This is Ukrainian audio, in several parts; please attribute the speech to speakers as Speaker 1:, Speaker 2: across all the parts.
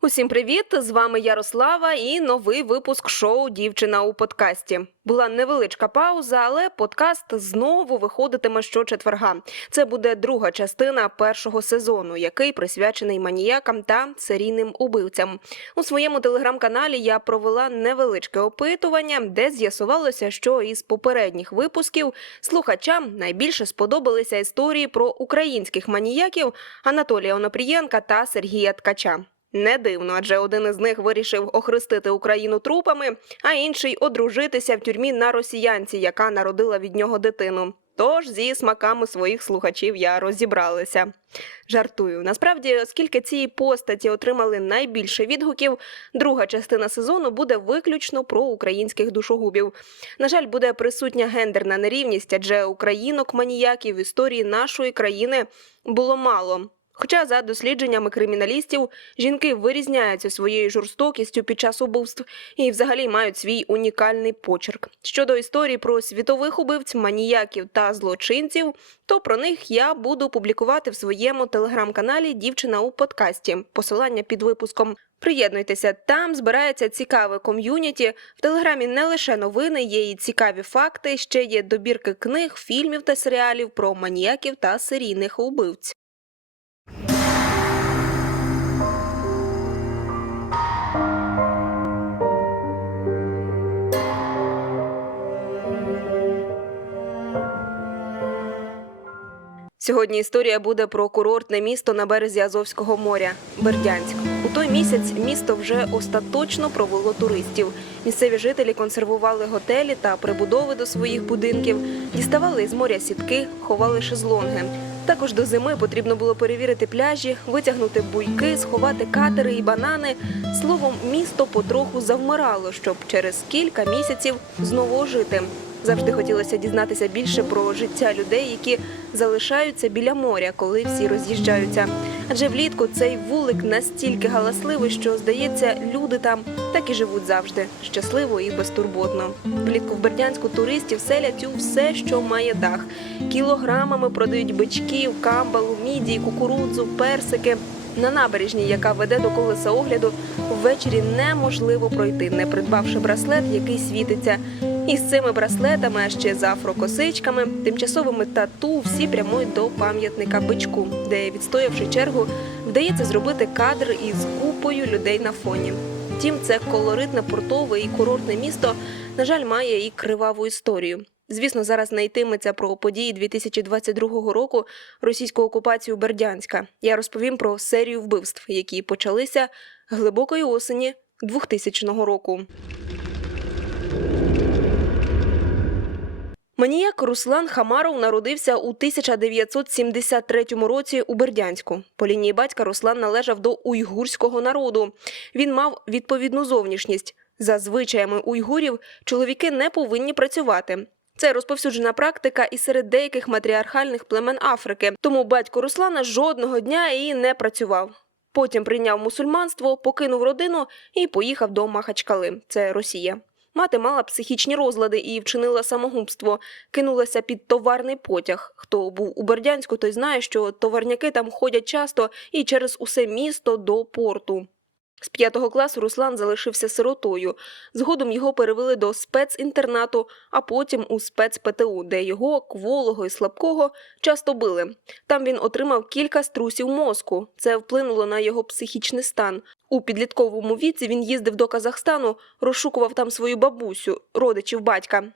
Speaker 1: Усім привіт! З вами Ярослава і новий випуск шоу Дівчина у подкасті. Була невеличка пауза, але подкаст знову виходитиме щочетверга. Це буде друга частина першого сезону, який присвячений маніякам та серійним убивцям. У своєму телеграм-каналі я провела невеличке опитування, де з'ясувалося, що із попередніх випусків слухачам найбільше сподобалися історії про українських маніяків Анатолія Онопрієнка та Сергія Ткача. Не дивно, адже один із них вирішив охрестити Україну трупами, а інший одружитися в тюрмі на росіянці, яка народила від нього дитину. Тож зі смаками своїх слухачів я розібралася. Жартую. Насправді, оскільки ці постаті отримали найбільше відгуків, друга частина сезону буде виключно про українських душогубів. На жаль, буде присутня гендерна нерівність, адже українок-маніяків в історії нашої країни було мало. Хоча за дослідженнями криміналістів жінки вирізняються своєю жорстокістю під час убивств і взагалі мають свій унікальний почерк. Щодо історії про світових убивць, маніяків та злочинців, то про них я буду публікувати в своєму телеграм-каналі Дівчина у подкасті. Посилання під випуском. Приєднуйтеся, там збирається цікаве ком'юніті. В телеграмі не лише новини, є і цікаві факти. Ще є добірки книг, фільмів та серіалів про маніяків та серійних убивць. Сьогодні історія буде про курортне місто на березі Азовського моря Бердянськ. У той місяць місто вже остаточно провело туристів. Місцеві жителі консервували готелі та прибудови до своїх будинків, діставали із моря сітки, ховали шезлонги. Також до зими потрібно було перевірити пляжі, витягнути буйки, сховати катери і банани. Словом, місто потроху завмирало, щоб через кілька місяців знову ожити. Завжди хотілося дізнатися більше про життя людей, які залишаються біля моря, коли всі роз'їжджаються. Адже влітку цей вулик настільки галасливий, що здається, люди там так і живуть завжди щасливо і безтурботно. Влітку в Бердянську туристів селять у все, що має дах. Кілограмами продають бичків, камбалу, мідії, кукурудзу, персики. На набережній, яка веде до колеса огляду, ввечері неможливо пройти, не придбавши браслет, який світиться. І з цими браслетами, а ще з афрокосичками, тимчасовими тату всі прямують до пам'ятника бичку, де, відстоявши чергу, вдається зробити кадр із купою людей на фоні. Втім, це колоритне портове і курортне місто, на жаль, має і криваву історію. Звісно, зараз не йтиметься про події 2022 року російську окупацію Бердянська. Я розповім про серію вбивств, які почалися глибокої осені 2000 року. Маніяк Руслан Хамаров народився у 1973 році у Бердянську. По лінії батька Руслан належав до уйгурського народу. Він мав відповідну зовнішність. За звичаями уйгурів чоловіки не повинні працювати. Це розповсюджена практика і серед деяких матріархальних племен Африки. Тому батько Руслана жодного дня і не працював. Потім прийняв мусульманство, покинув родину і поїхав до Махачкали. Це Росія. Мати мала психічні розлади і вчинила самогубство, кинулася під товарний потяг. Хто був у Бердянську, той знає, що товарняки там ходять часто і через усе місто до порту. З п'ятого класу Руслан залишився сиротою. Згодом його перевели до спецінтернату, а потім у спецПТУ, де його, кволого і слабкого, часто били. Там він отримав кілька струсів мозку. Це вплинуло на його психічний стан. У підлітковому віці він їздив до Казахстану, розшукував там свою бабусю, родичів батька.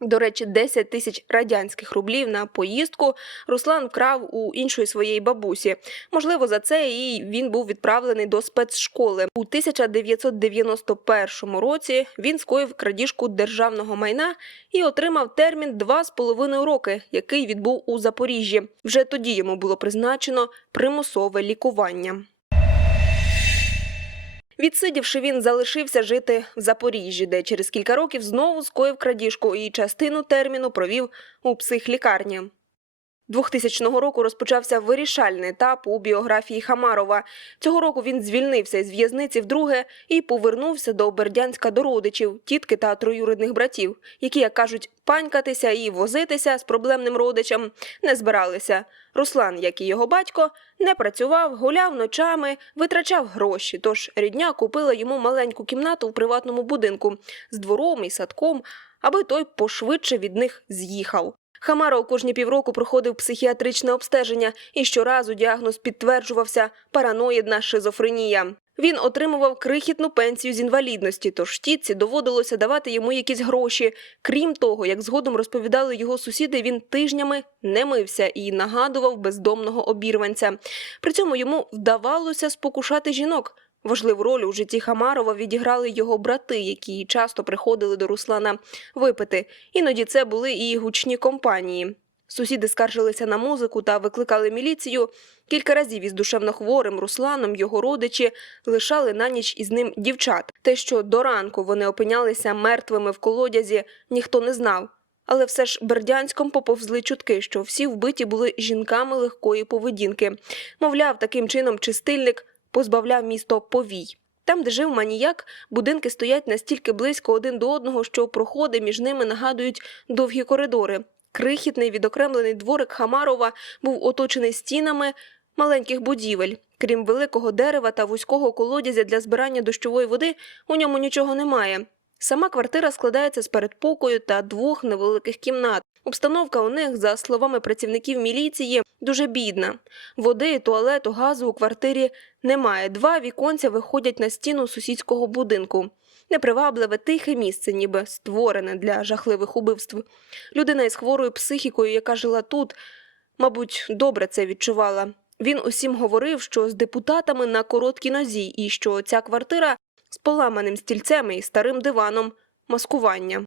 Speaker 1: До речі, 10 тисяч радянських рублів на поїздку Руслан вкрав у іншої своєї бабусі. Можливо, за це і він був відправлений до спецшколи. У 1991 році він скоїв крадіжку державного майна і отримав термін 2,5 роки, який відбув у Запоріжжі. Вже тоді йому було призначено примусове лікування. Відсидівши, він залишився жити в Запоріжжі, де через кілька років знову скоїв крадіжку і частину терміну провів у психлікарні. 2000 року розпочався вирішальний етап у біографії Хамарова. Цього року він звільнився із в'язниці вдруге і повернувся до Бердянська до родичів, тітки та троюрідних братів, які, як кажуть, панькатися і возитися з проблемним родичем не збиралися. Руслан, як і його батько, не працював, гуляв ночами, витрачав гроші. Тож рідня купила йому маленьку кімнату в приватному будинку з двором і садком, аби той пошвидше від них з'їхав. Хамаров кожні півроку проходив психіатричне обстеження, і щоразу діагноз підтверджувався параноїдна шизофренія. Він отримував крихітну пенсію з інвалідності, тож тітці доводилося давати йому якісь гроші. Крім того, як згодом розповідали його сусіди, він тижнями не мився і нагадував бездомного обірванця. При цьому йому вдавалося спокушати жінок. Важливу роль у житті Хамарова відіграли його брати, які часто приходили до Руслана випити. Іноді це були і гучні компанії. Сусіди скаржилися на музику та викликали міліцію. Кілька разів із душевнохворим Русланом його родичі лишали на ніч із ним дівчат. Те, що до ранку вони опинялися мертвими в колодязі, ніхто не знав. Але все ж Бердянськом поповзли чутки, що всі вбиті були жінками легкої поведінки. Мовляв, таким чином чистильник позбавляв місто повій. Там, де жив маніяк, будинки стоять настільки близько один до одного, що проходи між ними нагадують довгі коридори. Крихітний відокремлений дворик Хамарова був оточений стінами маленьких будівель. Крім великого дерева та вузького колодязя для збирання дощової води, у ньому нічого немає. Сама квартира складається з передпокою та двох невеликих кімнат. Обстановка у них, за словами працівників міліції, дуже бідна. Води, туалету, газу у квартирі немає. Два віконця виходять на стіну сусідського будинку. Непривабливе тихе місце, ніби створене для жахливих убивств. Людина із хворою психікою, яка жила тут, мабуть, добре це відчувала. Він усім говорив, що з депутатами на короткій нозі, і що ця квартира з поламаним стільцем і старим диваном маскування.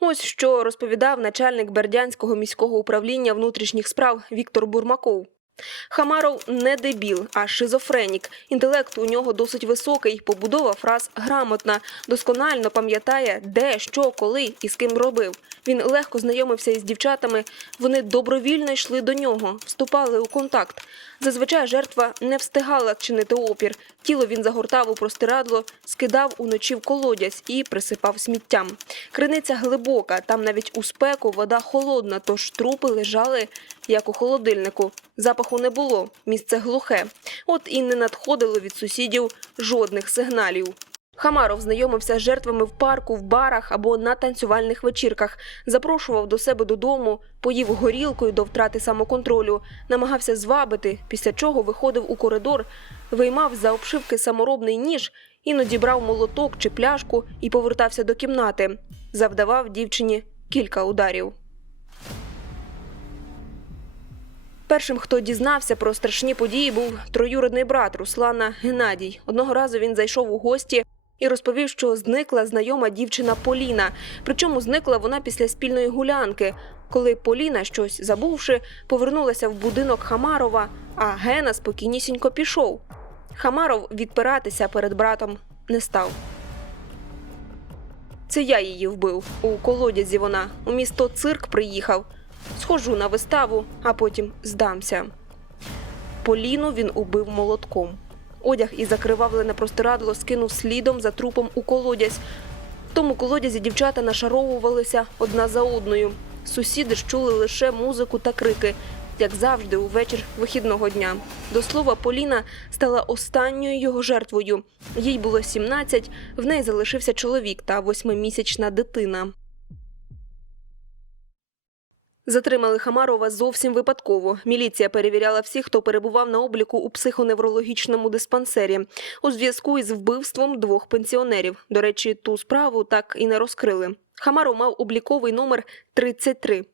Speaker 1: Ось що розповідав начальник Бердянського міського управління внутрішніх справ Віктор Бурмаков. Хамаров не дебіл, а шизофренік. Інтелект у нього досить високий, побудова фраз грамотна, досконально пам'ятає, де, що, коли і з ким робив. Він легко знайомився із дівчатами, вони добровільно йшли до нього, вступали у контакт. Зазвичай жертва не встигала чинити опір. Тіло він загортав у простирадло, скидав уночі в колодязь і присипав сміттям. Криниця глибока, там навіть у спеку вода холодна, тож трупи лежали як у холодильнику. Запаху не було, місце глухе. От і не надходило від сусідів жодних сигналів. Хамаров знайомився з жертвами в парку, в барах або на танцювальних вечірках, запрошував до себе додому, поїв горілкою до втрати самоконтролю, намагався звабити, після чого виходив у коридор, виймав за обшивки саморобний ніж, іноді брав молоток чи пляшку і повертався до кімнати. Завдавав дівчині кілька ударів. Першим, хто дізнався про страшні події, був троюрідний брат Руслана Геннадій. Одного разу він зайшов у гості і розповів, що зникла знайома дівчина Поліна. Причому зникла вона після спільної гулянки. Коли Поліна, щось забувши, повернулася в будинок Хамарова, а Гена спокійнісінько пішов. Хамаров відпиратися перед братом не став. Це я її вбив. У колодязі вона. У місто цирк приїхав. Схожу на виставу, а потім здамся. Поліну він убив молотком. Одяг і закривавлене простирадло скинув слідом за трупом у колодязь. В тому колодязі дівчата нашаровувалися одна за одною. Сусіди ж чули лише музику та крики, як завжди, у вечір вихідного дня. До слова, Поліна стала останньою його жертвою. Їй було 17, в неї залишився чоловік та восьмимісячна дитина. Затримали Хамарова зовсім випадково. Міліція перевіряла всіх, хто перебував на обліку у психоневрологічному диспансері у зв'язку із вбивством двох пенсіонерів. До речі, ту справу так і не розкрили. Хамаров мав обліковий номер 33.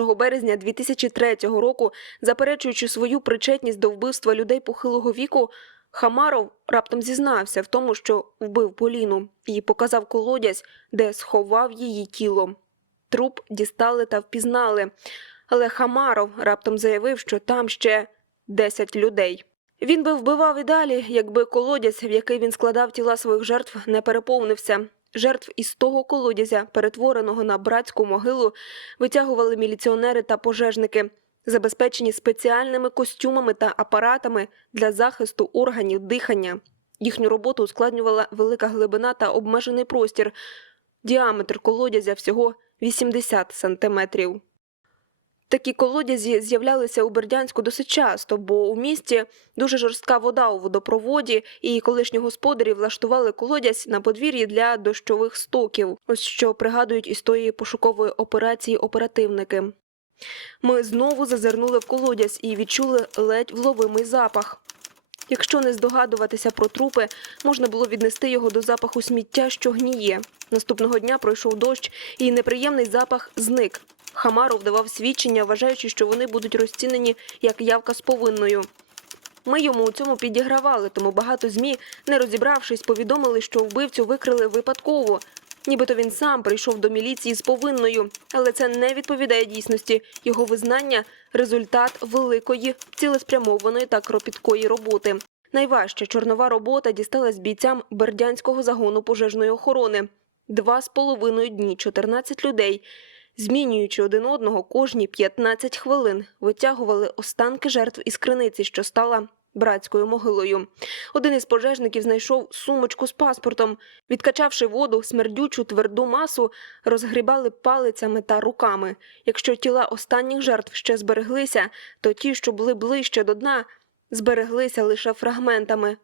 Speaker 1: 1 березня 2003 року, заперечуючи свою причетність до вбивства людей похилого віку, Хамаров раптом зізнався в тому, що вбив Поліну і показав колодязь, де сховав її тіло. Труп дістали та впізнали, але Хамаров раптом заявив, що там ще 10 людей. Він би вбивав і далі, якби колодязь, в який він складав тіла своїх жертв, не переповнився. Жертв із того колодязя, перетвореного на братську могилу, витягували міліціонери та пожежники, забезпечені спеціальними костюмами та апаратами для захисту органів дихання. Їхню роботу ускладнювала велика глибина та обмежений простір. Діаметр колодязя всього 80 сантиметрів. Такі колодязі з'являлися у Бердянську досить часто, бо у місті дуже жорстка вода у водопроводі, і колишні господарі влаштували колодязь на подвір'ї для дощових стоків. Ось що пригадують із тої пошукової операції оперативники. Ми знову зазирнули в колодязь і відчули ледь вловимий запах. Якщо не здогадуватися про трупи, можна було віднести його до запаху сміття, що гніє. Наступного дня пройшов дощ, і неприємний запах зник. Хамаров давав свідчення, вважаючи, що вони будуть розцінені як явка з повинною. Ми йому у цьому підігравали, тому багато змі, не розібравшись, повідомили, що вбивцю викрили випадково. Нібито він сам прийшов до міліції з повинною, але це не відповідає дійсності. Його визнання результат великої, цілеспрямованої та кропіткої роботи. Найважча чорнова робота дісталась бійцям бердянського загону пожежної охорони. Два з половиною дні 14 людей, змінюючи один одного кожні 15 хвилин, витягували останки жертв із криниці, що стала братською могилою. Один із пожежників знайшов сумочку з паспортом. Відкачавши воду, смердючу тверду масу, розгрібали палицями та руками. Якщо тіла останніх жертв ще збереглися, то ті, що були ближче до дна, збереглися лише фрагментами.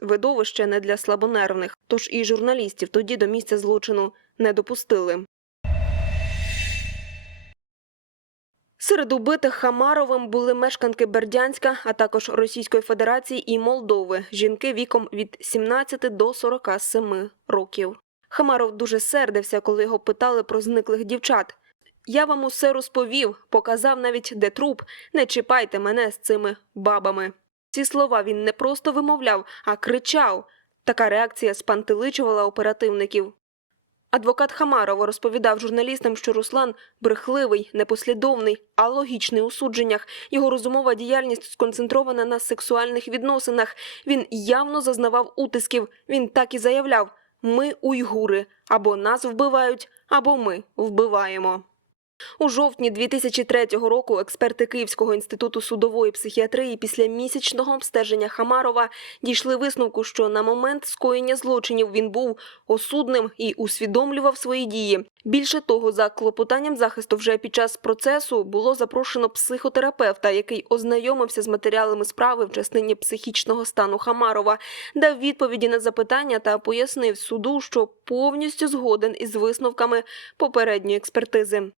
Speaker 1: Видовище не для слабонервних, тож і журналістів тоді до місця злочину не допустили. Серед убитих Хамаровим були мешканки Бердянська, а також Російської Федерації і Молдови, жінки віком від 17 до 47 років. Хамаров дуже сердився, коли його питали про зниклих дівчат. Я вам усе розповів, показав навіть де труп. Не чіпайте мене з цими бабами. Ці слова він не просто вимовляв, а кричав. Така реакція спантеличувала оперативників. Адвокат Хамарова розповідав журналістам, що Руслан брехливий, непослідовний, а логічний у судженнях. Його розумова діяльність сконцентрована на сексуальних відносинах. Він явно зазнавав утисків. Він так і заявляв: ми уйгури, або нас вбивають, або ми вбиваємо. У жовтні 2003 року експерти Київського інституту судової психіатрії після місячного обстеження Хамарова дійшли висновку, що на момент скоєння злочинів він був осудним і усвідомлював свої дії. Більше того, за клопотанням захисту вже під час процесу було запрошено психотерапевта, який ознайомився з матеріалами справи в частині психічного стану Хамарова, дав відповіді на запитання та пояснив суду, що повністю згоден із висновками попередньої експертизи.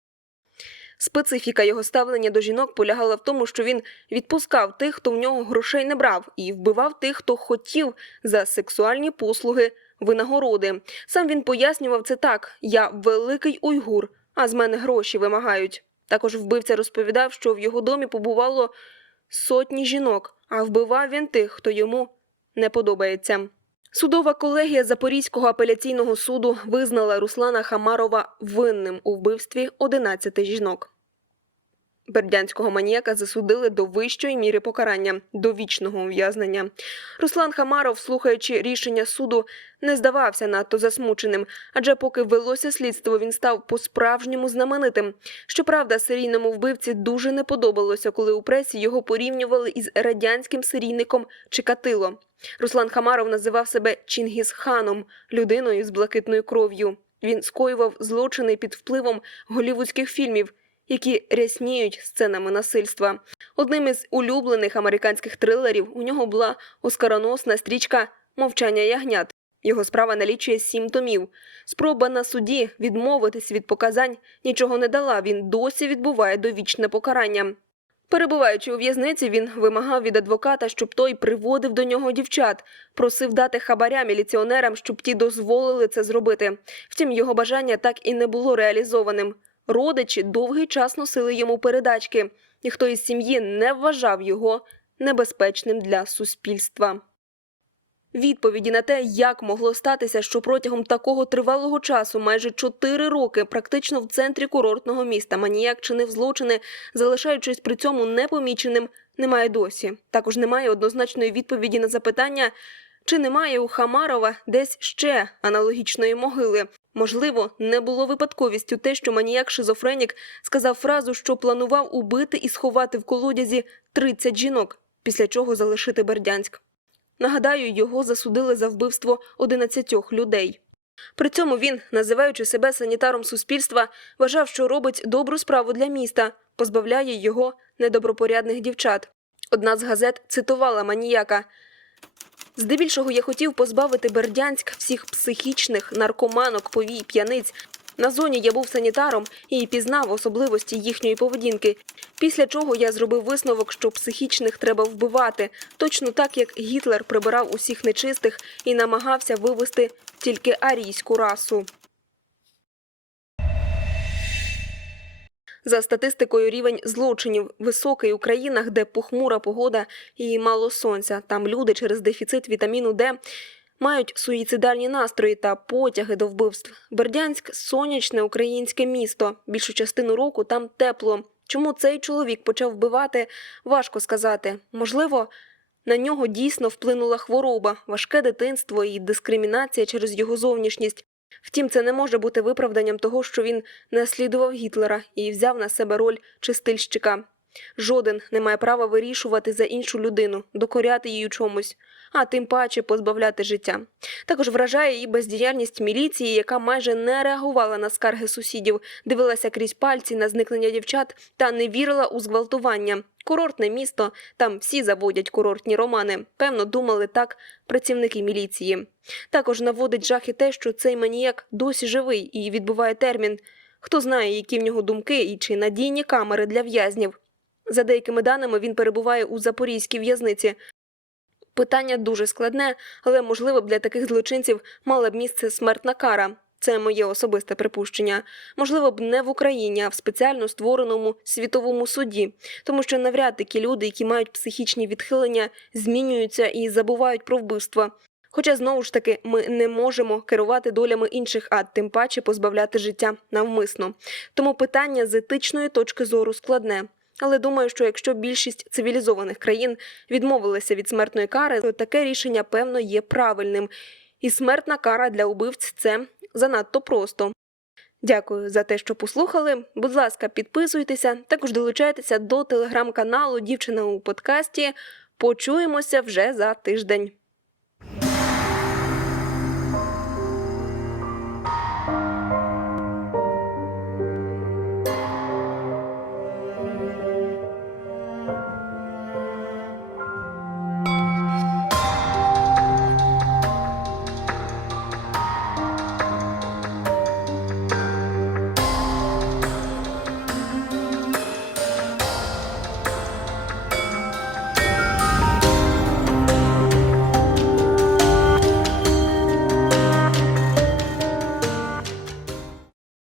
Speaker 1: Специфіка його ставлення до жінок полягала в тому, що він відпускав тих, хто в нього грошей не брав, і вбивав тих, хто хотів за сексуальні послуги винагороди. Сам він пояснював це так: я великий уйгур, а з мене гроші вимагають. Також вбивця розповідав, що в його домі побувало сотні жінок, а вбивав він тих, хто йому не подобається. Судова колегія Запорізького апеляційного суду визнала Руслана Хамарова винним у вбивстві 11 жінок. Бердянського маніяка засудили до вищої міри покарання до вічного ув'язнення. Руслан Хамаров, слухаючи рішення суду, не здавався надто засмученим, адже поки велося слідство, він став по-справжньому знаменитим. Щоправда, серійному вбивці дуже не подобалося, коли у пресі його порівнювали із радянським серійником Чикатило. Руслан Хамаров називав себе Чингісханом, людиною з блакитною кров'ю. Він скоював злочини під впливом голівудських фільмів, які рясніють сценами насильства. Одним із улюблених американських трилерів у нього була оскароносна стрічка Мовчання ягнят. Його справа налічує сім томів. Спроба на суді відмовитись від показань нічого не дала. Він досі відбуває довічне покарання. Перебуваючи у в'язниці, він вимагав від адвоката, щоб той приводив до нього дівчат, просив дати хабаря міліціонерам, щоб ті дозволили це зробити. Втім, його бажання так і не було реалізованим. Родичі довгий час носили йому передачки. Ніхто із сім'ї не вважав його небезпечним для суспільства. Відповіді на те, як могло статися, що протягом такого тривалого часу, майже чотири роки, практично в центрі курортного міста, маніяк чинив злочини, залишаючись при цьому непоміченим, немає досі. Також немає однозначної відповіді на запитання, Чи немає у Хамарова десь ще аналогічної могили? Можливо, не було випадковістю те, що маніяк-шизофренік сказав фразу, що планував убити і сховати в колодязі 30 жінок, після чого залишити Бердянськ. Нагадаю, його засудили за вбивство 11 людей. При цьому він, називаючи себе санітаром суспільства, вважав, що робить добру справу для міста, позбавляє його недобропорядних дівчат. Одна з газет цитувала маніяка. Здебільшого я хотів позбавити Бердянськ всіх психічних наркоманок, повій, п'яниць. На зоні я був санітаром і пізнав особливості їхньої поведінки. Після чого я зробив висновок, що психічних треба вбивати, точно так як Гітлер прибирав усіх нечистих і намагався вивести тільки арійську расу. За статистикою, рівень злочинів високий у країнах, де похмура погода і мало сонця. Там люди через дефіцит вітаміну Д мають суїцидальні настрої та потяги до вбивств. Бердянськ сонячне українське місто. Більшу частину року там тепло. Чому цей чоловік почав вбивати, важко сказати. Можливо, на нього дійсно вплинула хвороба, важке дитинство і дискримінація через його зовнішність. Втім, це не може бути виправданням того, що він наслідував Гітлера і взяв на себе роль чистильщика. Жоден не має права вирішувати за іншу людину, докоряти її у чомусь, а тим паче позбавляти життя. Також вражає і бездіяльність міліції, яка майже не реагувала на скарги сусідів, дивилася крізь пальці на зникнення дівчат та не вірила у зґвалтування. Курортне місто, там всі заводять курортні романи. Певно, думали так працівники міліції. Також наводить жах і те, що цей маніяк досі живий і відбуває термін. Хто знає, які в нього думки і чи надійні камери для в'язнів. За деякими даними, він перебуває у запорізькій в'язниці. Питання дуже складне, але можливо для таких злочинців мала б місце смертна кара. Це моє особисте припущення. Можливо б не в Україні, а в спеціально створеному світовому суді, тому що навряд такі люди, які мають психічні відхилення, змінюються і забувають про вбивства. Хоча знову ж таки ми не можемо керувати долями інших, а тим паче позбавляти життя навмисно. Тому питання з етичної точки зору складне. Але думаю, що якщо більшість цивілізованих країн відмовилися від смертної кари, то таке рішення певно є правильним. І смертна кара для убивць це занадто просто. Дякую за те, що послухали. Будь ласка, підписуйтеся, також долучайтеся до телеграм-каналу Дівчина у подкасті. Почуємося вже за тиждень.